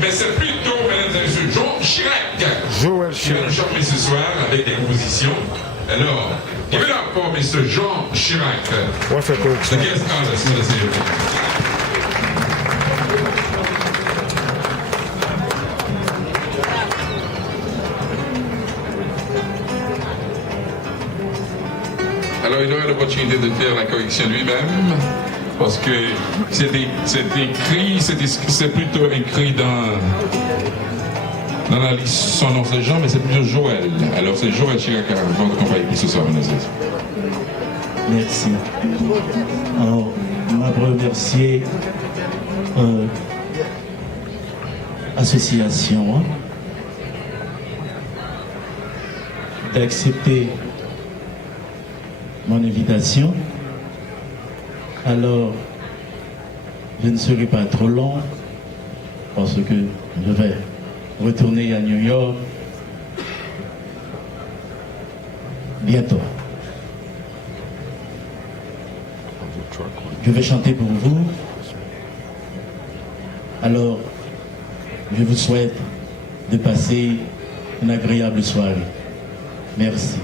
mais c'est plutôt, mesdames et messieurs, Jean Chirac Joël qui va Chirac. nous chanter ce soir avec des compositions. Alors, give it up for Mr. Jean Chirac, Ouais, fait quoi, the guest artist for this evening. Alors, il aura l'opportunité de faire la correction lui-même, parce que c'est écrit, c'est plutôt écrit dans la liste, son nom c'est Jean, mais c'est plutôt Joël. Alors, c'est Joël Chirac, votre compagnie pour ce soir, mesdames et messieurs. Merci. Alors, on va remercier l'association d'accepter mon invitation. Alors, je ne serai pas trop long parce que je vais retourner à New York bientôt. Je vais chanter pour vous. Alors, je vous souhaite de passer une agréable soirée. Merci.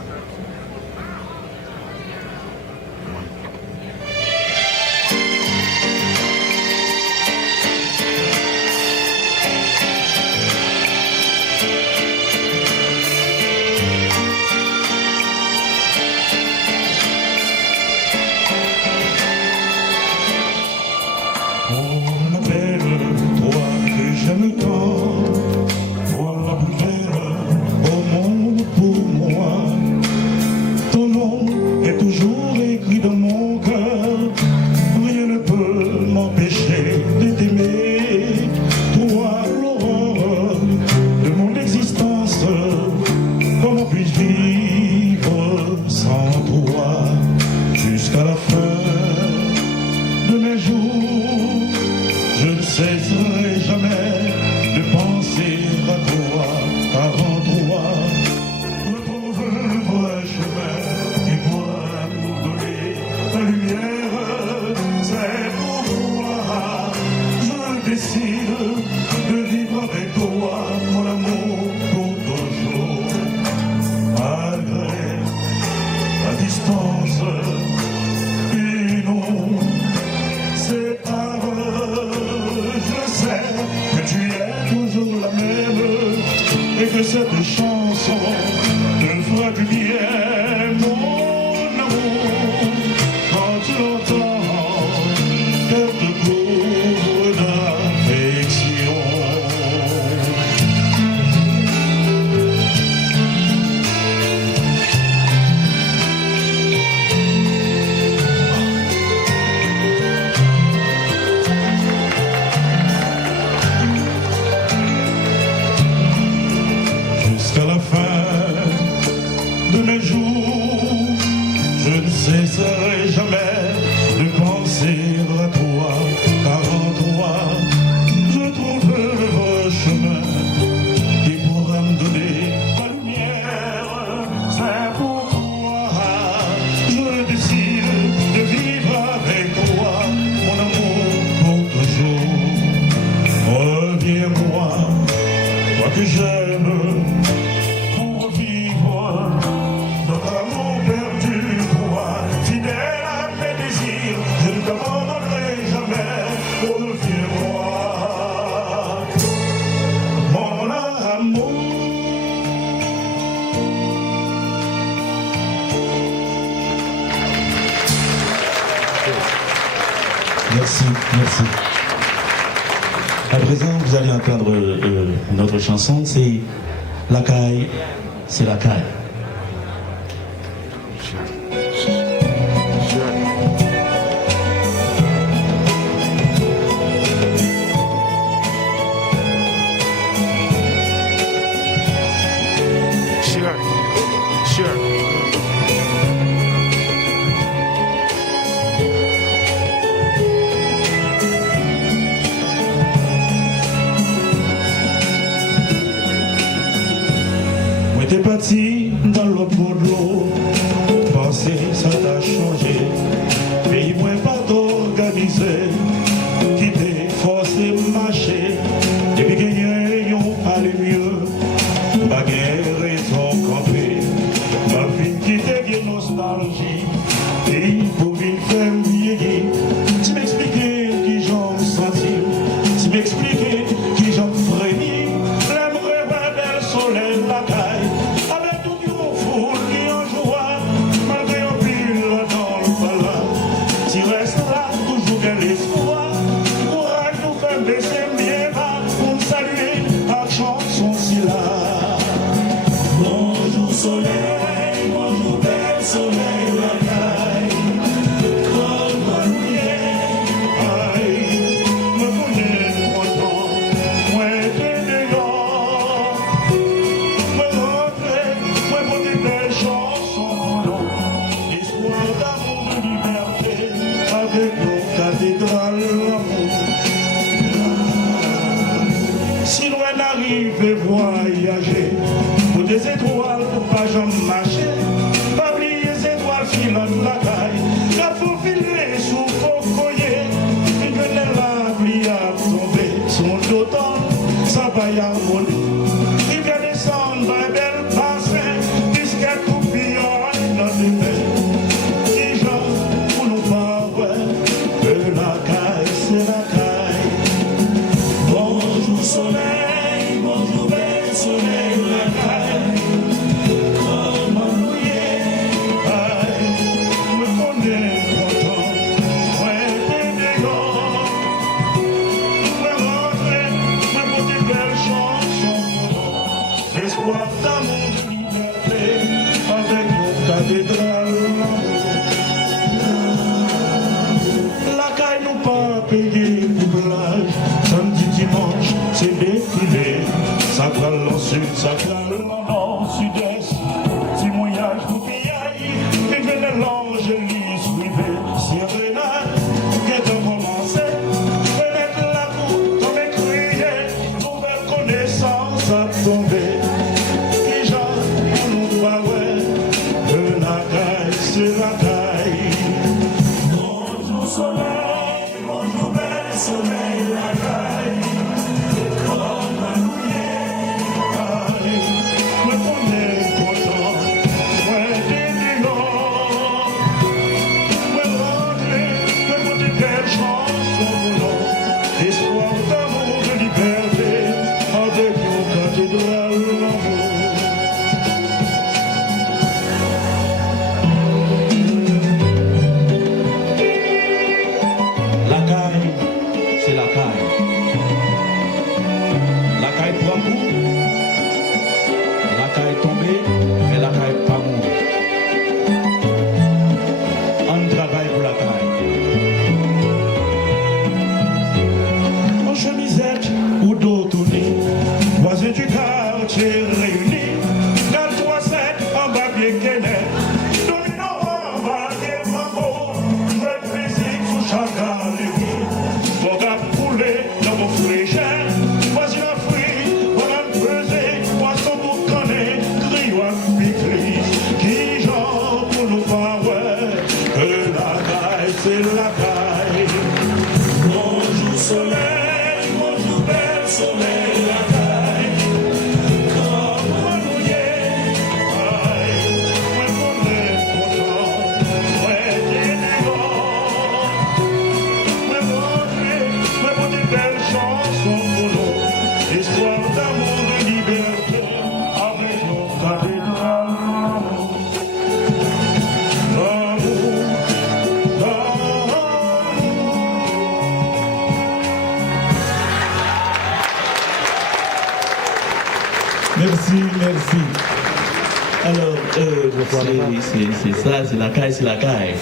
Merci, merci. À présent, vous allez entendre une autre chanson, c'est La Caille, c'est la Caille. T'es parti dans l'autre bout de l'eau, pensez ça t'a changé, pays moins pas organisé, qui t'est forcé de marcher, depuis qu'il y a arrive voyager. Pour des étoiles, pas jamais marcher. Pas oublier les étoiles filant de la caille. La faut filer sous cocoyer. Une venelle la pluie à tomber. Son d'automne, ça va y harmonie. Il vient descendre, bah, belle bassin. Disquette ou pillon, dans des mains. Qui genre, pour nous pas, ouais. La caille, c'est la caille. Bonjour soleil, bonjour belle soleil, la caille. Comment nous y est, aïe, me connais content, ouais, t'es dehors. Me rentrer, me porter belle chanson pour nous. L'espoir d'amour, de liberté, avec nos cathédrales. La caille nous pas payé pour plage. Samedi, dimanche, c'est défilé. Ça prend l'ensuite, ça prend le nord, sud-est. Si mouillage vous pillaille, et venez l'angélie suivez. Sérénade, qu'est-ce qu'on commence? Fenêtre la cour, tomber crier. Nouvelle connaissance à tomber. Déjà, on nous parle, que la caille, c'est la caille. Bonjour soleil, bonjour belle soleil, la caille. Comment nous y est, aïe, me connais content, ouais, t'es dehors. Me rentrer, me porter belle chanson pour nous. Espoir d'amour, de liberté, avec nos cathédrales d'amour. La caille, c'est la caille. La caille prend coup, la caille tombée, mais la caille pas mourir. On travaille pour la caille. En chemisette ou dos tourné, voisins du quartier réunis, 4-3-7 en bas pied kennet. Dominant en bas des mambo, jouet physique sous chaque galerie. Mon gars poulet dans mon fléchette, voici la fruit, on a pesé, poisson pour connaître, griois piquelis. Qui genre pour nous parler, que la caille c'est la caille. Bonjour soleil, bonjour belle soleil, la caille. Comment nous y est, aïe, me connais content, ouais, t'es dehors. Me rentrer, me porter belle chanson pour nous. Histoire d'amour, de liberté, avec nos cathédrales d'amour. D'amour, d'amour. Merci, merci. Alors, c'est ça, c'est la caille, c'est la caille.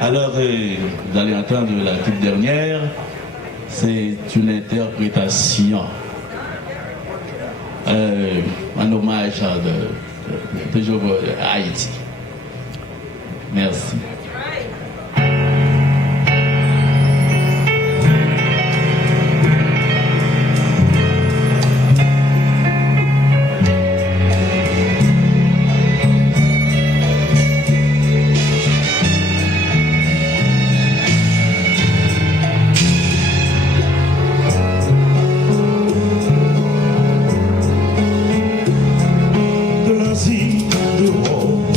Alors, vous allez entendre la toute dernière, c'est une interprétation, en hommage à toujours à Haïti. Merci. De l'Asie, d'Europe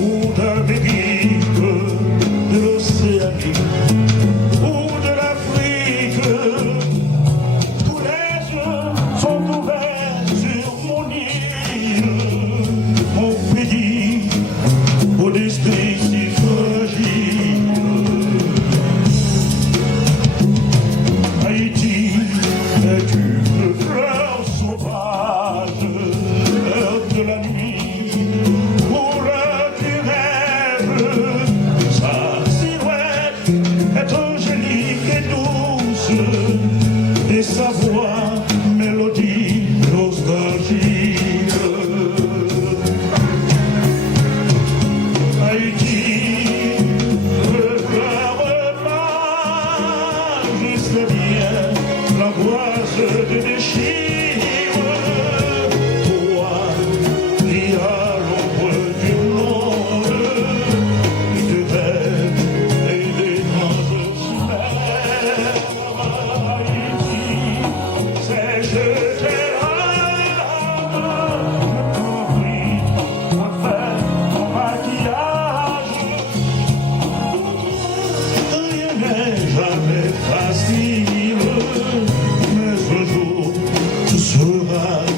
ou d'Amérique, sera